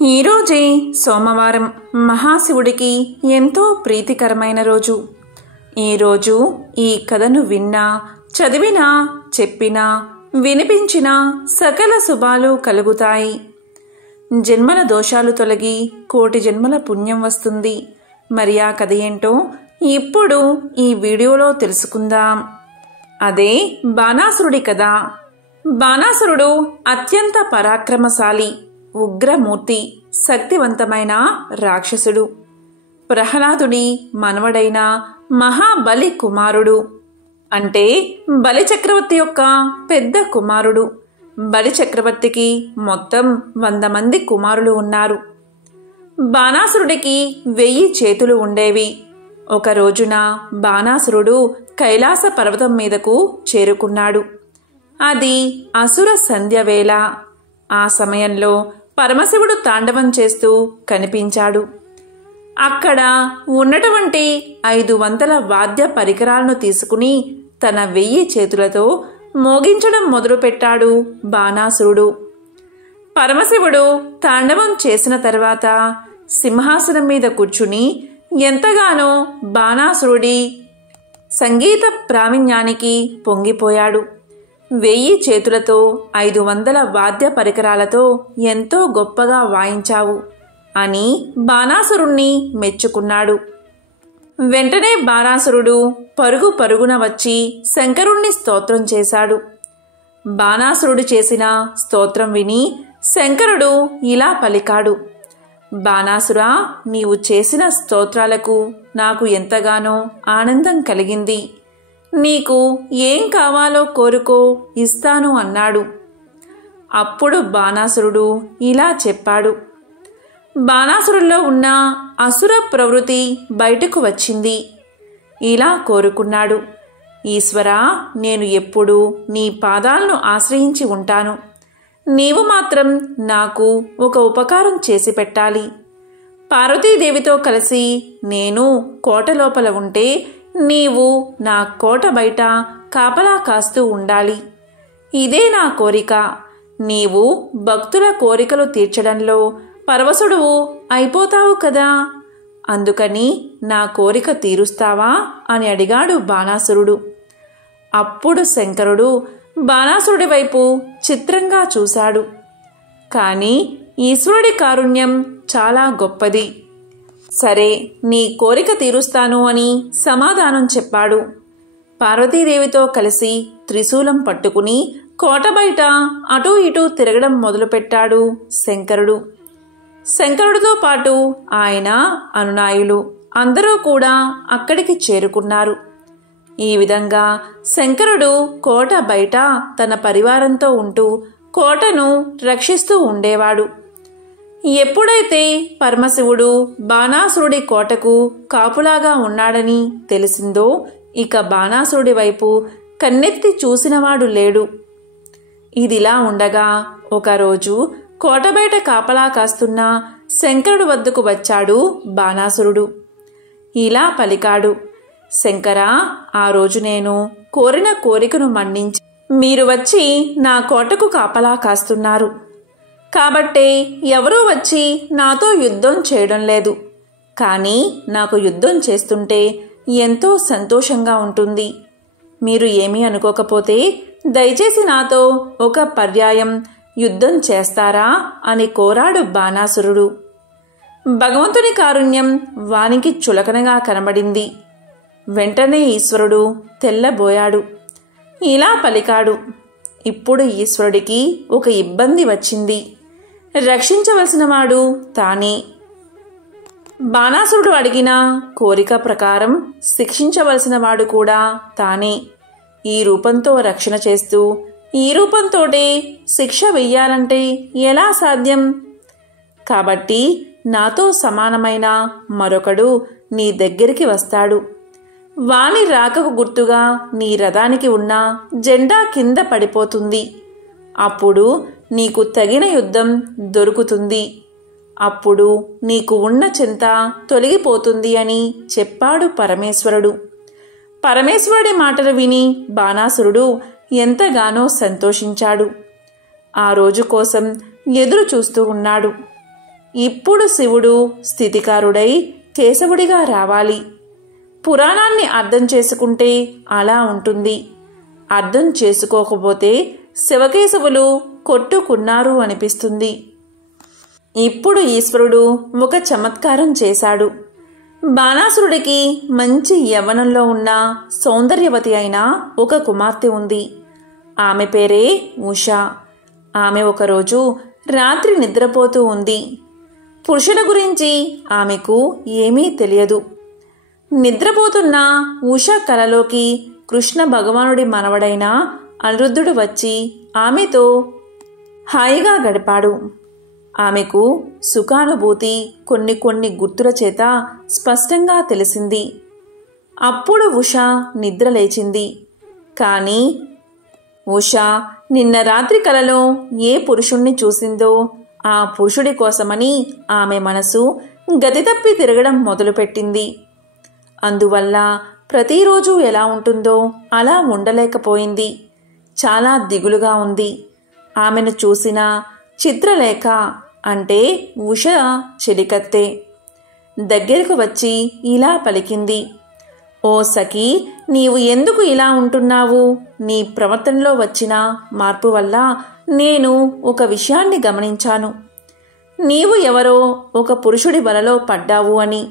ఈరోజే సోమవారం మహాశివుడికి ఎంతో ప్రీతికరమైన రోజు. ఈరోజు ఈ కథను విన్నా, చదివినా, చెప్పినా, వినిపించినా సకల శుభాలు కలుగుతాయి. జన్మల దోషాలు తొలగి కోటి జన్మల పుణ్యం వస్తుంది. మరి ఆ కథ ఏంటో ఇప్పుడు ఈ వీడియోలో తెలుసుకుందాం. అదే బాణాసురుడి కథ. బాణాసురుడు అత్యంత పరాక్రమశాలి, ఉగ్రమూర్తి, శక్తివంతమైన రాక్షసుడు. ప్రహ్లాదుడి మనవడైన మహాబలి కుమారుడు. అంటే బలి చక్రవర్తి యొక్క పెద్ద కుమారుడు. బలి చక్రవర్తికి మొత్తం 100 మంది కుమారులు ఉన్నారు. బాణాసురుడికి 1000 చేతులు ఉండేవి. ఒక రోజున బాణాసురుడు కైలాస పర్వతం మీదకు చేరుకున్నాడు. అది అసుర సంధ్య వేళ. ఆ సమయంలో పరమశివుడు తాండవం చేస్తూ కనిపించాడు. అక్కడ ఉన్నటువంటి 500 వాద్య పరికరాలను తీసుకుని తన 1000 చేతులతో మోగించడం మొదలుపెట్టాడు బాణాసురుడు. పరమశివుడు తాండవం చేసిన తర్వాత సింహాసనం మీద కూర్చుని ఎంతగానో బాణాసురుడి సంగీత ప్రావీణ్యానికి పొంగిపోయాడు. 1000 చేతులతో 500 వాద్య పరికరాలతో ఎంతో గొప్పగా వాయించావు అని బాణాసురుణ్ణి మెచ్చుకున్నాడు. వెంటనే బాణాసురుడు పరుగు పరుగున వచ్చి శంకరుణ్ణి స్తోత్రం చేశాడు. బాణాసురుడు చేసిన స్తోత్రం విని శంకరుడు ఇలా పలికాడు: బాణాసురా, నీవు చేసిన స్తోత్రాలకు నాకు ఎంతగానో ఆనందం కలిగింది. నీకు ఏం కావాలో కోరుకో, ఇస్తాను అన్నాడు. అప్పుడు బాణాసురుడు ఇలా చెప్పాడు: బాణాసురుల్లో ఉన్న అసుర ప్రవృత్తి బయటకు వచ్చింది. ఇలా కోరుకున్నాడు: ఈశ్వరా, నేను ఎప్పుడూ నీ పాదాలను ఆశ్రయించి ఉంటాను. నీవు మాత్రం నాకు ఒక ఉపకారం చేసి పెట్టాలి. పార్వతీదేవితో కలిసి నేను కోట లోపల ఉంటే నీవు నా కోట బయట కాపలా కాస్తూ ఉండాలి. ఇదే నా కోరిక. నీవు భక్తుల కోరికలు తీర్చడంలో పరవశుడువు అయిపోతావు కదా, అందుకని నా కోరిక తీరుస్తావా అని అడిగాడు బాణాసురుడు. అప్పుడు శంకరుడు బాణాసురుడి వైపు చిత్రంగా చూశాడు. కానీ ఈశ్వరుడి కారుణ్యం చాలా గొప్పది. సరే, నీ కోరిక తీరుస్తాను అని సమాధానం చెప్పాడు. పార్వతీదేవితో కలిసి త్రిశూలం పట్టుకుని కోట బయట అటూ ఇటూ తిరగడం మొదలుపెట్టాడు శంకరుడు. శంకరుడితో పాటు ఆయన అనునాయులు అందరూ కూడా అక్కడికి చేరుకున్నారు. ఈ విధంగా శంకరుడు కోట బయట తన పరివారంతో ఉంటూ కోటను రక్షిస్తూ ఉండేవాడు. ఎప్పుడైతే పరమశివుడు బాణాసురుడి కోటకు కాపులాగా ఉన్నాడని తెలిసిందో ఇక బాణాసురుడి వైపు కన్నెత్తి చూసినవాడు లేడు. ఇదిలా ఉండగా ఒకరోజు కోట బయట కాపలా కాస్తున్న శంకరుడు వద్దకు వచ్చాడు బాణాసురుడు. ఇలా పలికాడు: శంకరా, ఆ రోజు నేను కోరిన కోరికను మన్నించి మీరు వచ్చి నా కోటకు కాపలా కాస్తున్నారు. కాబట్టే ఎవరూ వచ్చి నాతో యుద్ధం చేయడం లేదు. కానీ నాకు యుద్ధం చేస్తుంటే ఎంతో సంతోషంగా ఉంటుంది. మీరు ఏమీ అనుకోకపోతే దయచేసి నాతో ఒక పర్యాయం యుద్ధం చేస్తారా అని కోరాడు బాణాసురుడు. భగవంతుని కారుణ్యం వానికి చులకనగా కనబడింది. వెంటనే ఈశ్వరుడు తెల్లబోయాడు. ఇలా పలికాడు: ఇప్పుడు ఈశ్వరుడికి ఒక ఇబ్బంది వచ్చింది. రక్షించవలసిన వాడు తానే. బాణాసురుడు అడిగిన కోరిక ప్రకారం శిక్షించవలసిన వాడు కూడా తానే. ఈ రూపంతో రక్షణ చేస్తూ ఈ రూపంతోటే శిక్ష వెయ్యాలంటే ఎలా సాధ్యం? కాబట్టి నాతో సమానమైన మరొకడు నీ దగ్గరికి వస్తాడు. వాని రాకకు గుర్తుగా నీ రథానికి ఉన్న జెండా కింద పడిపోతుంది. అప్పుడు నీకు తగిన యుద్ధం దొరుకుతుంది. అప్పుడు నీకు ఉన్న చింత తొలగిపోతుంది అని చెప్పాడు పరమేశ్వరుడు. పరమేశ్వరుడి మాటలు విని బాణాసురుడు ఎంతగానో సంతోషించాడు. ఆ రోజు కోసం ఎదురు చూస్తూ ఉన్నాడు. ఇప్పుడు శివుడు స్థితికారుడై కేశవుడిగా రావాలి. పురాణాన్ని అర్థం చేసుకుంటే అలా ఉంటుంది. అర్థం చేసుకోకపోతే శివకేశవులు కొట్టుకున్నారు అనిపిస్తుంది. ఇప్పుడు ఈశ్వరుడు ఒక చమత్కారం చేశాడు. బాణాసురుడికి మంచి యవ్వనంలో ఉన్న సౌందర్యవతి అయిన ఒక కుమార్తె ఉంది. ఆమె పేరే ఉషా. ఆమె ఒకరోజు రాత్రి నిద్రపోతూ ఉంది. పురుషుల గురించి ఆమెకు ఏమీ తెలియదు. నిద్రపోతున్న ఉషా కలలోకి కృష్ణ భగవానుడి మనవడైన అనిరుద్ధుడు వచ్చి ఆమెతో హాయిగా గడిపాడు. ఆమెకు సుఖానుభూతి కొన్ని గుర్తుల చేత స్పష్టంగా తెలిసింది. అప్పుడు ఉషా నిద్ర లేచింది. కానీ ఉషా నిన్న రాత్రి కలలో ఏ పురుషుణ్ణి చూసిందో ఆ పురుషుడి కోసమని ఆమె మనసు గతితప్పి తిరగడం మొదలుపెట్టింది. అందువల్ల ప్రతిరోజు ఎలా ఉంటుందో అలా ఉండలేకపోయింది. చాలా దిగులుగా ఉంది. ఆమెను చూసిన చిత్రలేఖ అంటే ఉష చెలికత్తె దగ్గరకు వచ్చి ఇలా పలికింది. ఓ సఖీ, నీవు ఎందుకు ఇలా ఉంటున్నావు? నీ ప్రవర్తనలో వచ్చిన మార్పు వల్ల నేను ఒక విషయాన్ని గమనించాను. నీవు ఎవరో ఒక పురుషుడి వలలో పడ్డావు అని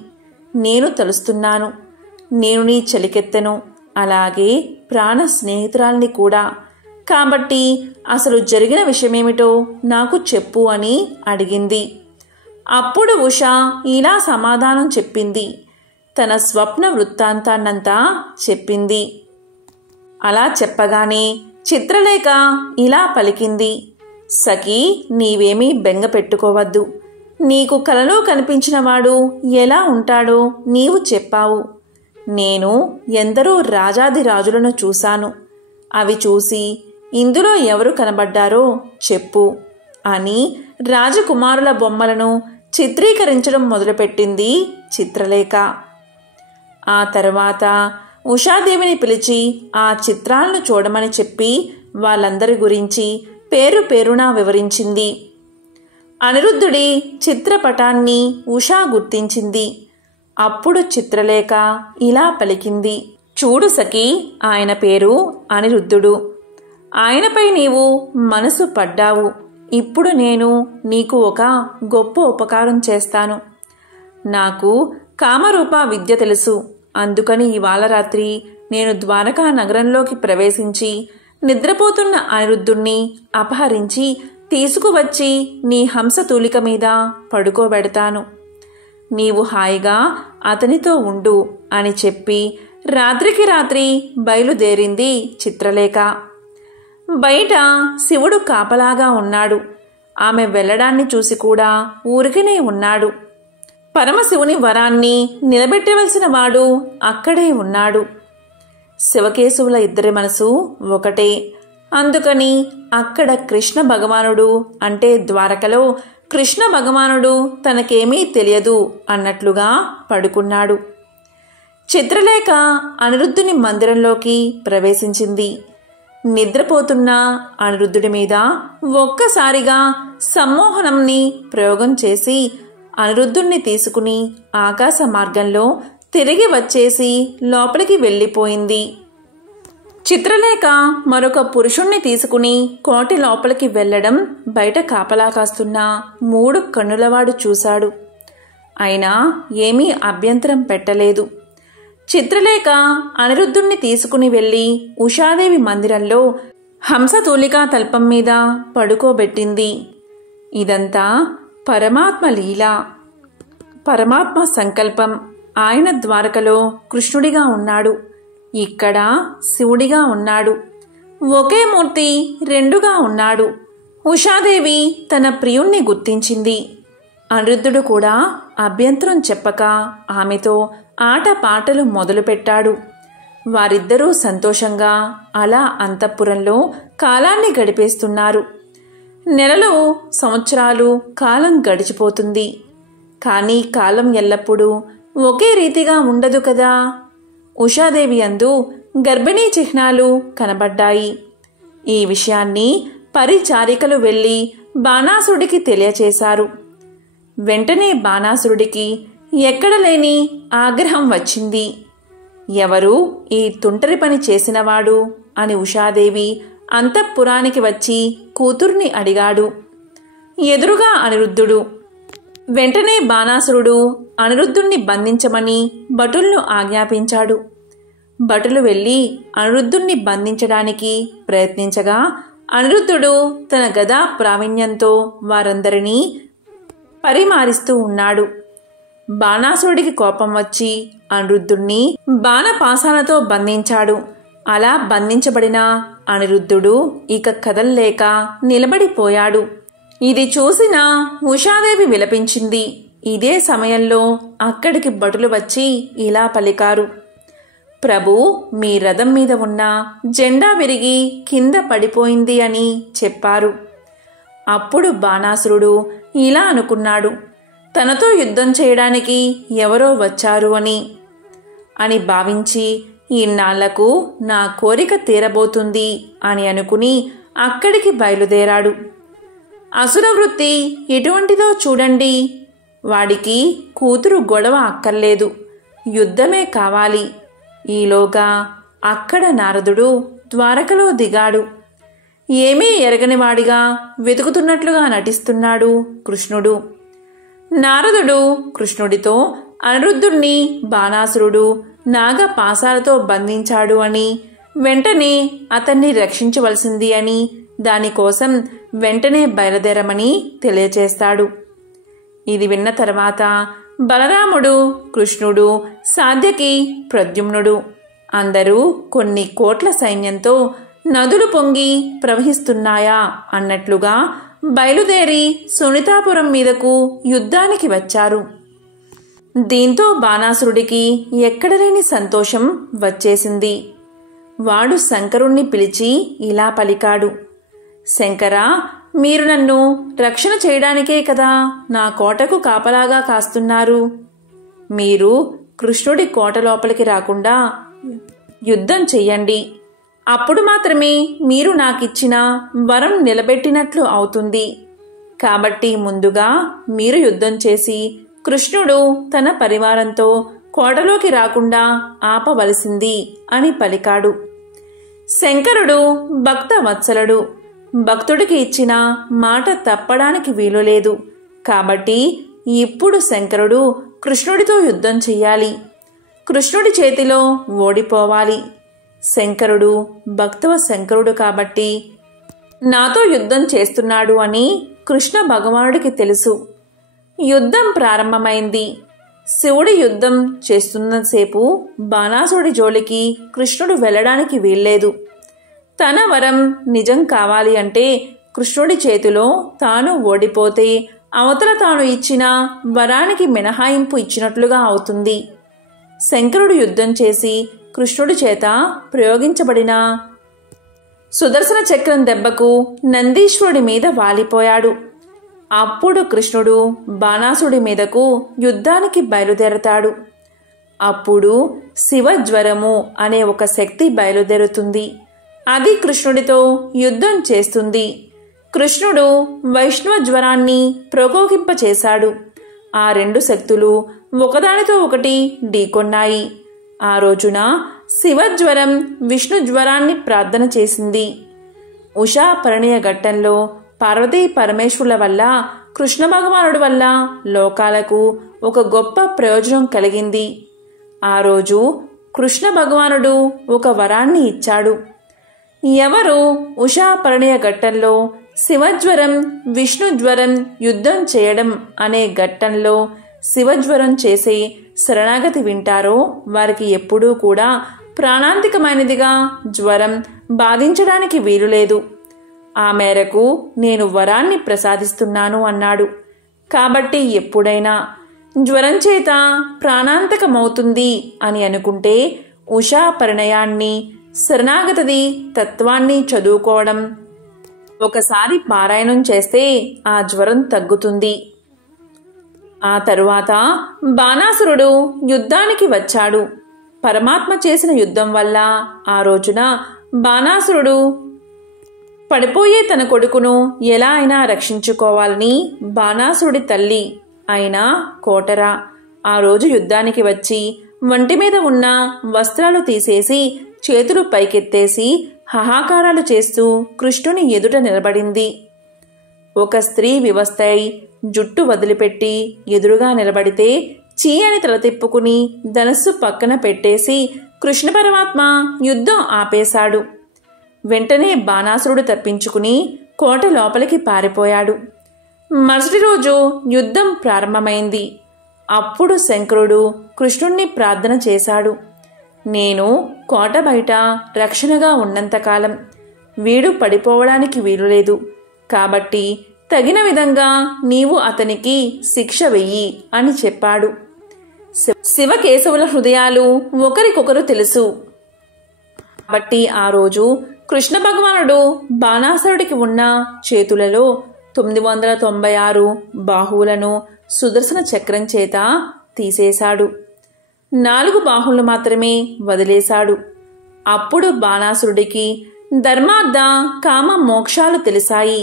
నేను తలుస్తున్నాను. నేను నీ చెలికెత్తెను, అలాగే ప్రాణ స్నేహితురాల్ని కూడా. కాబట్టి అసలు జరిగిన విషయమేమిటో నాకు చెప్పు అని అడిగింది. అప్పుడు ఉష ఇలా సమాధానం చెప్పింది. తన స్వప్న వృత్తాంతాన్నంతా చెప్పింది. అలా చెప్పగానే చిత్రలేఖ ఇలా పలికింది. సఖీ, నీవేమీ బెంగ పెట్టుకోవద్దు. నీకు కలలో కనిపించినవాడు ఎలా ఉంటాడో నీవు చెప్పావు. నేను ఎందరో రాజాదిరాజులను చూశాను. అవి చూసి ఇందులో ఎవరు కనబడ్డారో చెప్పు అని రాజకుమారుల బొమ్మలను చిత్రీకరించడం మొదలుపెట్టింది చిత్రలేఖ. ఆ తర్వాత ఉషాదేవిని పిలిచి ఆ చిత్రాలను చూడమని చెప్పి వాళ్ళందరి గురించి పేరు పేరునా వివరించింది. అనిరుద్ధుడి చిత్రపటాన్ని ఉషా గుర్తించింది. అప్పుడు చిత్రలేఖ ఇలా పలికింది. చూడు సఖీ, ఆయన పేరు అనిరుద్ధుడు. ఆయనపై నీవు మనసు పడ్డావు. ఇప్పుడు నేను నీకు ఒక గొప్ప ఉపకారం చేస్తాను. నాకు కామరూప విద్య తెలుసు. అందుకని ఇవాళ రాత్రి నేను ద్వారకా నగరంలోకి ప్రవేశించి నిద్రపోతున్న అనిరుద్ధుణ్ణి అపహరించి తీసుకువచ్చి నీ హంసతూలిక మీద పడుకోబెడతాను. నీవు హాయిగా అతనితో ఉండు అని చెప్పి రాత్రికి రాత్రి బయలుదేరింది చిత్రలేఖ. బయట శివుడు కాపలాగా ఉన్నాడు. ఆమె వెళ్లడాన్ని చూసి కూడా ఊరికనే ఉన్నాడు. పరమశివుని వరాన్ని నిలబెట్టవలసిన వాడు అక్కడే ఉన్నాడు. శివకేశవుల ఇద్దరి మనసు ఒకటే. అందుకని అక్కడ కృష్ణ భగవానుడు అంటే ద్వారకలో కృష్ణ భగవానుడు తనకేమీ తెలియదు అన్నట్లుగా పడుకున్నాడు. చిత్రలేఖ అనిరుద్ధుని మందిరంలోకి ప్రవేశించింది. నిద్రపోతున్న అనిరుద్ధుడి మీద ఒక్కసారిగా సమ్మోహనంని ప్రయోగం చేసి అనిరుద్ధుణ్ణి తీసుకుని ఆకాశ మార్గంలో తిరిగి వచ్చేసి లోపలికి వెళ్ళిపోయింది. చిత్రలేఖ మరొక పురుషుణ్ణి తీసుకుని కోటి లోపలికి వెళ్లడం బయట కాపలా కాస్తున్న 3 కన్నులవాడు చూశాడు. అయినా ఏమీ అభ్యంతరం పెట్టలేదు. చిత్రలేఖ అనిరుద్ధుణ్ణి తీసుకుని వెళ్లి ఉషాదేవి మందిరంలో హంసతూలికా తల్పం మీద పడుకోబెట్టింది. ఇదంతా పరమాత్మ లీల, పరమాత్మ సంకల్పం. ఆయన ద్వారకలో కృష్ణుడిగా ఉన్నాడు, ఇక్కడ శివుడిగా ఉన్నాడు. ఒకే మూర్తి రెండుగా ఉన్నాడు. ఉషాదేవి తన ప్రియుణ్ణి గుర్తించింది. అనిరుద్ధుడు కూడా అభ్యంతరం చెప్పక ఆమెతో ఆటపాటలు మొదలుపెట్టాడు. వారిద్దరూ సంతోషంగా అలా అంతఃపురంలో కాలాన్ని గడిపేస్తున్నారు. నెలలు, సంవత్సరాలు కాలం గడిచిపోతుంది. కానీ కాలం ఎల్లప్పుడూ ఒకే రీతిగా ఉండదు కదా. ఉషాదేవి అందు గర్భిణీ చిహ్నాలు కనబడ్డాయి. ఈ విషయాన్ని పరిచారికలు వెళ్లి బాణాసుడికి తెలియచేశారు. వెంటనే బాణాసురుడికి ఎక్కడలేని ఆగ్రహం వచ్చింది. ఎవరు ఈ తుంటరి పని చేసినవాడు అని ఉషాదేవి అంతఃపురానికి వచ్చి కూతుర్ని అడిగాడు. ఎదురుగా అనిరుద్ధుడు. వెంటనే బాణాసురుడు అనిరుద్ధుణ్ణి బంధించమని భటులను ఆజ్ఞాపించాడు. భటులు వెళ్ళి అనిరుద్ధుణ్ణి బంధించడానికి ప్రయత్నించగా అనిరుద్ధుడు తన గదా ప్రావీణ్యంతో వారందరినీ పరిమారిస్తూ ఉన్నాడు. బాణాసురుడికి కోపం వచ్చి అనిరుద్ధుణ్ణి బాణపాశాలతో బంధించాడు. అలా బంధించబడిన అనిరుద్ధుడు ఇక కదల్లేక నిలబడిపోయాడు. ఇది చూసిన ఉషాదేవి విలపించింది. ఇదే సమయంలో అక్కడికి భటులు వచ్చి ఇలా పలికారు: ప్రభు, మీ రథం మీద ఉన్న జెండా విరిగి కింద పడిపోయింది అని చెప్పారు. అప్పుడు బాణాసురుడు ఇలా అనుకున్నాడు: తనతో యుద్ధం చేయడానికి ఎవరో వచ్చారు అని భావించి ఇన్నాళ్లకు నా కోరిక తీరబోతుంది అని అనుకుని అక్కడికి బయలుదేరాడు. అసుర వృత్తి ఎటువంటిదో చూడండి. వాడికి కూతురు గొడవ అక్కర్లేదు, యుద్ధమే కావాలి. ఈలోగా అక్కడ నారదుడు ద్వారకలో దిగాడు. ఏమీ ఎరగనివాడిగా వెతుకుతున్నట్లుగా నటిస్తున్నాడు కృష్ణుడు. నారదుడు కృష్ణుడితో అనిరుద్ధుణ్ణి బాణాసురుడు నాగపాశాలతో బంధించాడు అని, వెంటనే అతన్ని రక్షించవలసింది అని, దానికోసం వెంటనే బయలుదేరమని తెలియచేస్తాడు. ఇది విన్న తర్వాత బలరాముడు, కృష్ణుడు, సాత్యకి, ప్రద్యుమ్నుడు అందరూ కొన్ని కోట్ల సైన్యంతో నదులు పొంగి ప్రవహిస్తున్నాయా అన్నట్లుగా బయలుదేరి సునీతాపురం మీదకు యుద్ధానికి వచ్చారు. దీంతో బాణాసురుడికి ఎక్కడలేని సంతోషం వచ్చేసింది. వాడు శంకరుణ్ణి పిలిచి ఇలా పలికాడు: శంకరా, మీరు నన్ను రక్షణ చేయడానికే కదా నా కోటకు కాపలాగా కాస్తున్నారు. మీరు కృష్ణుడి కోట లోపలికి రాకుండా యుద్ధం చెయ్యండి. అప్పుడు మాత్రమే మీరు నాకిచ్చిన వరం నిలబెట్టినట్లు అవుతుంది. కాబట్టి ముందుగా మీరు యుద్ధం చేసి కృష్ణుడు తన పరివారంతో కోటలోకి రాకుండా ఆపవలసింది అని పలికాడు. శంకరుడు భక్త వత్సలుడు. భక్తుడికి ఇచ్చిన మాట తప్పడానికి వీలులేదు. కాబట్టి ఇప్పుడు శంకరుడు కృష్ణుడితో యుద్ధం చెయ్యాలి. కృష్ణుడి చేతిలో ఓడిపోవాలి. శంకరుడు భక్తవ శంకరుడు కాబట్టి నాతో యుద్ధం చేస్తున్నాడు అని కృష్ణ భగవానుడికి తెలుసు. యుద్ధం ప్రారంభమైంది. శివుడి యుద్ధం చేస్తున్నసేపు బాణాసుడి జోలికి కృష్ణుడు వెళ్ళడానికి వీల్లేదు. తన వరం నిజం కావాలి అంటే కృష్ణుడి చేతిలో తాను ఓడిపోతే అవతల తాను ఇచ్చిన వరానికి మినహాయింపు ఇచ్చినట్లుగా అవుతుంది. శంకరుడు యుద్ధం చేసి కృష్ణుడి చేత ప్రయోగించబడిన సుదర్శన చక్రం దెబ్బకు నందీశ్వరుడి మీద వాలిపోయాడు. అప్పుడు కృష్ణుడు బాణాసుడి మీదకు యుద్ధానికి బయలుదేరతాడు. అప్పుడు శివజ్వరము అనే ఒక శక్తి బయలుదేరుతుంది. అది కృష్ణుడితో యుద్ధం చేస్తుంది. కృష్ణుడు వైష్ణవ జ్వరాన్ని ప్రకోపింపచేశాడు. ఆ రెండు శక్తులు ఒకదానితో ఒకటి ఢీకొన్నాయి. ఆ రోజున శివజ్వరం విష్ణు జ్వరాన్ని ప్రార్థన చేసింది. ఉషా పరిణయ ఘట్టంలో పార్వతీ పరమేశ్వరుల వల్ల, కృష్ణ భగవానుడి వల్ల లోకాలకు ఒక గొప్ప ప్రయోజనం కలిగింది. ఆ రోజు కృష్ణ భగవానుడు ఒక వరాన్ని ఇచ్చాడు. ఎవరు ఉషా పరిణయ ఘట్టంలో శివజ్వరం విష్ణు జ్వరం యుద్ధం చేయడం అనే ఘట్టంలో శివజ్వరం చేసే శరణాగతి వింటారో వారికి ఎప్పుడూ కూడా ప్రాణాంతికమైనదిగా జ్వరం బాధించడానికి వీలులేదు. ఆ మేరకు నేను వరాన్ని ప్రసాదిస్తున్నాను అన్నాడు. కాబట్టి ఎప్పుడైనా జ్వరం చేత ప్రాణాంతకమవుతుంది అని అనుకుంటే ఉషా పరిణయాన్ని, శరణాగతది తత్వాన్ని చదువుకోవడం, ఒకసారి పారాయణం చేస్తే ఆ జ్వరం తగ్గుతుంది. ఆ తరువాత బాణాసురుడు యుద్ధానికి వచ్చాడు. పరమాత్మ చేసిన యుద్ధం వల్ల ఆ రోజున బాణాసురుడు పడిపోయే తన కొడుకును ఎలా అయినా రక్షించుకోవాలని బాణాసురుడి తల్లి అయినా కోటరా ఆ రోజు యుద్ధానికి వచ్చి వంటి మీద ఉన్న వస్త్రాలు తీసేసి చేతులు పైకెత్తేసి హాహాకారాలు చేస్తూ కృష్ణుని ఎదుట నిలబడింది. ఒక స్త్రీ వివస్థై జుట్టు వదిలిపెట్టి ఎదురుగా నిలబడితే చీ అని తల తిప్పుకుని ధనస్సు పక్కన పెట్టేసి కృష్ణ పరమాత్మ యుద్ధం ఆపేశాడు. వెంటనే బాణాసురుడు తప్పించుకుని కోట లోపలికి పారిపోయాడు. మరుసటి రోజు యుద్ధం ప్రారంభమైంది. అప్పుడు శంకరుడు కృష్ణుణ్ణి ప్రార్థన చేశాడు. నేను కోట బయట రక్షణగా ఉన్నంతకాలం వీడు పడిపోవడానికి వీలులేదు. కాబట్టి తగిన విధంగా నీవు అతనికి శిక్ష వెయ్యి అని చెప్పాడు. శివకేశవుల హృదయాలు ఒకరికొకరు తెలుసు. కాబట్టి ఆ రోజు కృష్ణ భగవానుడు బాణాసురుడికి ఉన్న చేతులలో 996 బాహువులను సుదర్శన చక్రం చేత తీసేశాడు. 4 బాహువులు మాత్రమే వదిలేశాడు. అప్పుడు బాణాసురుడికి ధర్మార్థ కామ మోక్షాలు తెలిసాయి.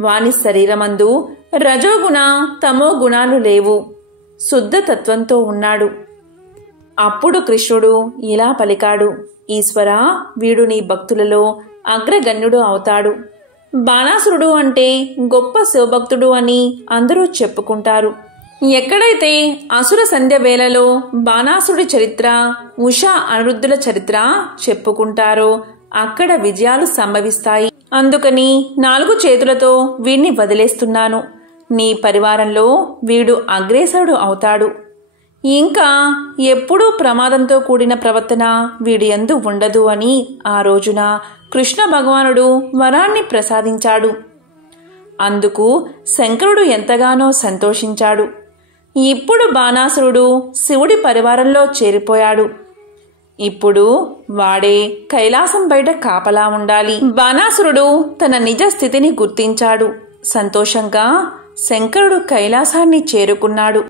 వాని శరీరమందు రజోగుణ తమో గుణాలు లేవు. శుద్ధ తత్వంతో ఉన్నాడు. అప్పుడు కృష్ణుడు ఇలా పలికాడు. ఈశ్వరా, వీడు నీ భక్తులలో అగ్రగణ్యుడు అవుతాడు. బాణాసురుడు అంటే గొప్ప శివభక్తుడు అని అందరూ చెప్పుకుంటారు. ఎక్కడైతే అసుర సంధ్య వేళలో బాణాసురుడి చరిత్ర, ఉషా అనిరుద్ధుల చరిత్ర చెప్పుకుంటారో అక్కడ విజయాలు సంభవిస్తాయి. అందుకని 4 చేతులతో వీణ్ణి వదిలేస్తున్నాను. నీ పరివారంలో వీడు అగ్రేసరుడు అవుతాడు. ఇంకా ఎప్పుడూ ప్రమాదంతో కూడిన ప్రవర్తన వీడి యందు ఉండదు అని ఆ రోజున కృష్ణ భగవానుడు వరాన్ని ప్రసాదించాడు. అందుకు శంకరుడు ఎంతగానో సంతోషించాడు. ఇప్పుడు బాణాసురుడు శివుడి పరివారంలో చేరిపోయాడు. ఇప్పుడు వాడే కైలాసం బయట కాపలా ఉండాలి. బాణాసురుడు తన నిజ స్థితిని గుర్తించాడు. సంతోషంగా శంకరుడు కైలాసాన్ని చేరుకున్నాడు.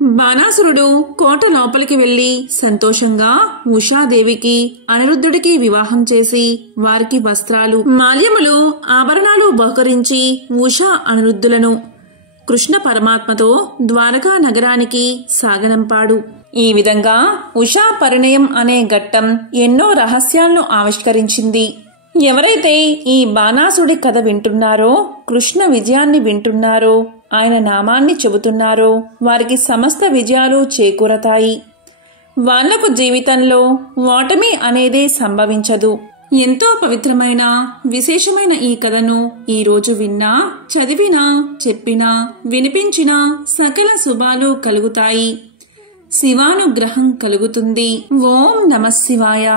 బాణాసురుడు కోట లోపలికి వెళ్లి సంతోషంగా ఉషాదేవికి అనిరుద్ధుడికి వివాహం చేసి వారికి వస్త్రాలు, మాల్యములు, ఆభరణాలు బహుకరించి ఉషా అనిరుద్ధులను కృష్ణ పరమాత్మతో ద్వారకా నగరానికి సాగనంపాడు. ఈ విధంగా ఉషా పరిణయం అనే ఘట్టం ఎన్నో రహస్యాలను ఆవిష్కరించింది. ఎవరైతే ఈ బాణాసుడి కథ వింటున్నారో, కృష్ణ విజయాన్ని వింటున్నారో, ఆయన నామాన్ని చెబుతున్నారో వారికి సమస్త విజయాలు చేకూరతాయి. వాళ్లకు జీవితంలో ఓటమి అనేదే సంభవించదు. ఎంతో పవిత్రమైన విశేషమైన ఈ కథను ఈరోజు విన్నా, చదివినా, చెప్పినా, వినిపించినా సకల శుభాలు కలుగుతాయి. శివానుగ్రహం కలుగుతుంది. ఓం నమః శివాయ.